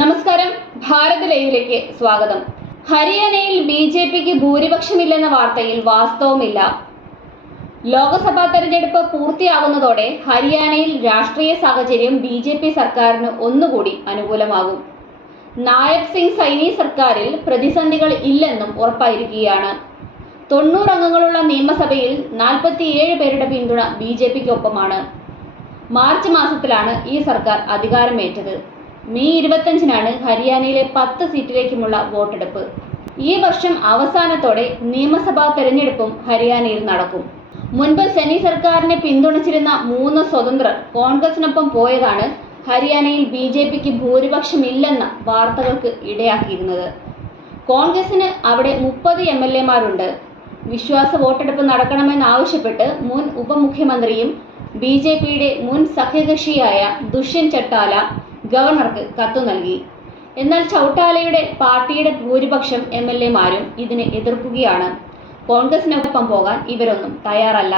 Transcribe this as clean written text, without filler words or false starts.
നമസ്കാരം, ഭാരത് ലൈവിലേക്ക് സ്വാഗതം. ഹരിയാനയിൽ ബി.ജെ.പിക്ക് ഭൂരിപക്ഷമില്ലെന്ന വാർത്തയിൽ വാസ്തവമില്ല. ലോക്സഭാ തെരഞ്ഞെടുപ്പ് പൂർത്തിയാകുന്നതോടെ ഹരിയാനയിൽ രാഷ്ട്രീയ സാഹചര്യം ബി.ജെ.പി സർക്കാരിന് ഒന്നുകൂടി അനുകൂലമാകും. നായബ് സിംഗ് സൈനി സർക്കാരിൽ പ്രതിസന്ധികൾ ഇല്ലെന്നും ഉറപ്പായിരിക്കുകയാണ്. 90 അംഗങ്ങളുള്ള നിയമസഭയിൽ 47 പേരുടെ പിന്തുണ ബി.ജെ.പിക്കൊപ്പമാണ്. മാർച്ച് മാസത്തിലാണ് ഈ സർക്കാർ അധികാരമേറ്റത്. മെയ് 25-നാണ് ഹരിയാനയിലെ 10 സീറ്റിലേക്കുമുള്ള വോട്ടെടുപ്പ്. ഈ വർഷം അവസാനത്തോടെ നിയമസഭാ തെരഞ്ഞെടുപ്പും ഹരിയാനയിൽ നടക്കും. മുൻപ് സെനി സർക്കാരിനെ പിന്തുണച്ചിരുന്ന 3 സ്വതന്ത്രർ കോൺഗ്രസിനൊപ്പം പോയതാണ് ഹരിയാനയിൽ ബി.ജെ.പിക്ക് ഭൂരിപക്ഷമില്ലെന്ന വാർത്തകൾക്ക് ഇടയാക്കിയിരുന്നത്. കോൺഗ്രസിന് അവിടെ 30 MLA-മാരുണ്ട്. വിശ്വാസ വോട്ടെടുപ്പ് നടക്കണമെന്നാവശ്യപ്പെട്ട് മുൻ ഉപമുഖ്യമന്ത്രിയും ബി.ജെ.പിയുടെ മുൻ സഖ്യകക്ഷിയായ ദുഷ്യന്ത് ചൗട്ടാല ഗവർണർക്ക് കത്തു നൽകി. എന്നാൽ ചൗട്ടാലയുടെ പാർട്ടിയുടെ ഭൂരിപക്ഷം MLA-മാരും ഇതിനെ എതിർക്കുകയാണ്. കോൺഗ്രസിനൊപ്പം പോകാൻ ഇവരൊന്നും തയ്യാറല്ല.